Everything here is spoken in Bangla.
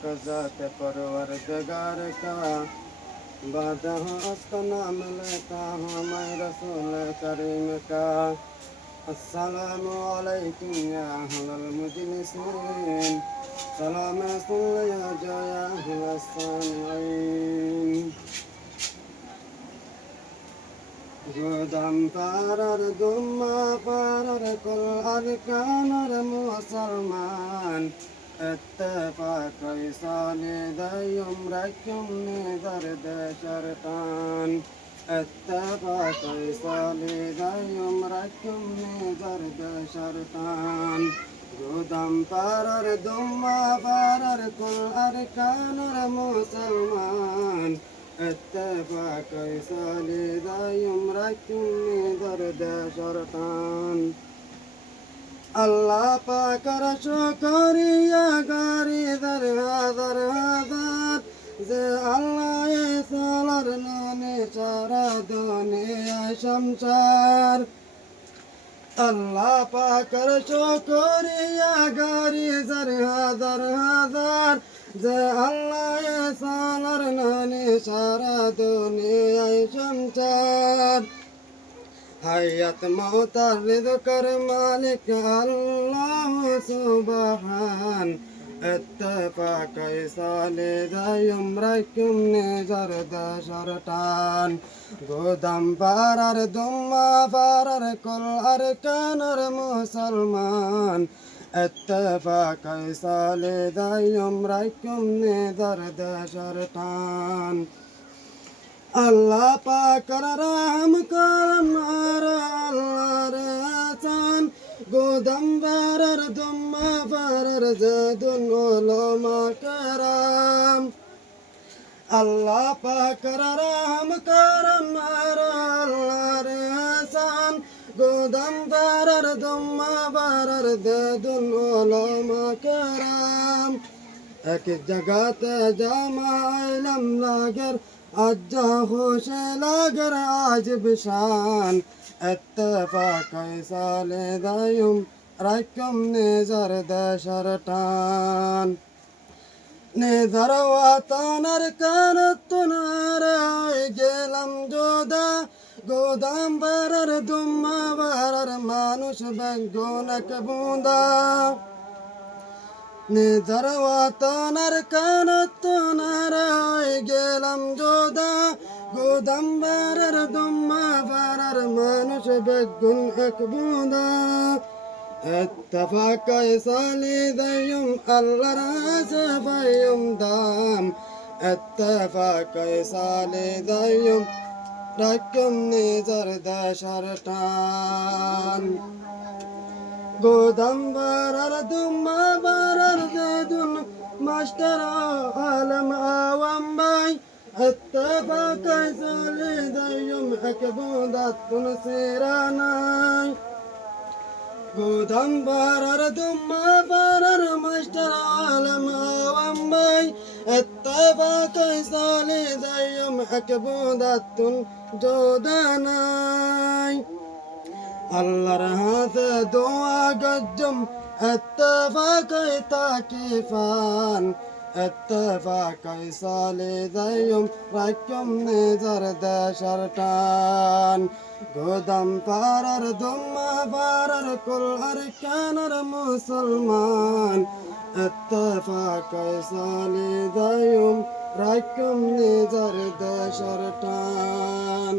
का ज़ात परवरदिगार का बाद उसका नाम लेता हूँ मैं रसूल करीम का। अस्सलामु अलैकुम या अहलल मुजलिसीन, सलाम सुन या जो या अहलस सामिईन। Gudam parar dumma parar kul arkanar musalman, اتفاق يصالي دايم ركم درد شرطان، اتفاق يصالي دايم ركم درد شرطان. Gudam parar dumma parar kul arkanar musalman, اتفاق يصالي دايم ركم درد شرطان. الله পাকের শুকরিয়া গারি দরহাদার হাদার যে আল্লাহ সালার নামে সারা দুনিয়া সংসার। আল্লাহ পাকের শুকরিয়া গারি দরহাদার হাদার যে আল্লাহ সালার নামে সারা দুনিয়া সংসার। হায়াত মওতার রিজকের মালিক আল্লাহ সুবহান, اتفاق يصالي دايم ركم زرد شرطان. গদাম পারার দুম্মা পারার কুল আরকানের মুসলমান, اتفاق يصالي دايم ركم زرد شرطان. আল্লাহ পাকের রহম করম আর আল্লাহর আসান, গোদাম পারার দুম্মা পারার জাদুন উলামা کرام. আল্লাহ পাকের রহম করম আর আল্লাহর আসান, গোদাম পারার দুম্মা পারার জাদুন উলামা کرام. এক জায়গাতে জামা ইলম লাগের আজ্জা খুশ লাগের আজ বিশান, اتفاق يصالي دايم ركم نزر دشرطان. نزر وطنر كانت تنار গেলাম জোদা, গোদাম পারার দুম্মা পারার মানুষ বেগুন এক বুঁদা। নিজের ওয়াতনের কানত নারায় গেলাম জোদা, গোদাম পারার দুম্মা পারার মানুষ বেগুন এক বুঁদা। اتفاق يصالي دايم আল্লাহর আছে পাইম দাম, اتفاق يصالي دايم ركم নিজের দেশরটান. গোদাম পারার দুম্মা পারার জাদুন মাস্টার আলম আওয়াম ভাই, اتفاق يصالي دايم এক বুঁদাতুন সিরানাই. গোদাম পারার দুম্মা পারার মাস্টার আলম আওয়াম ভাই, اتفاق يصالي دايم এক বুঁদাতুন জোদানাই. আল্লাহর হাতে দোয়া গজ্জম اتفاق তাকিফান, اتفاق يصالي دايم ركم نزر دشرطان. গোদাম পারার দুম্মা পারার কুল আরকানের মুসলমান, اتفاق يصالي دايم ركم نزر دشرطان.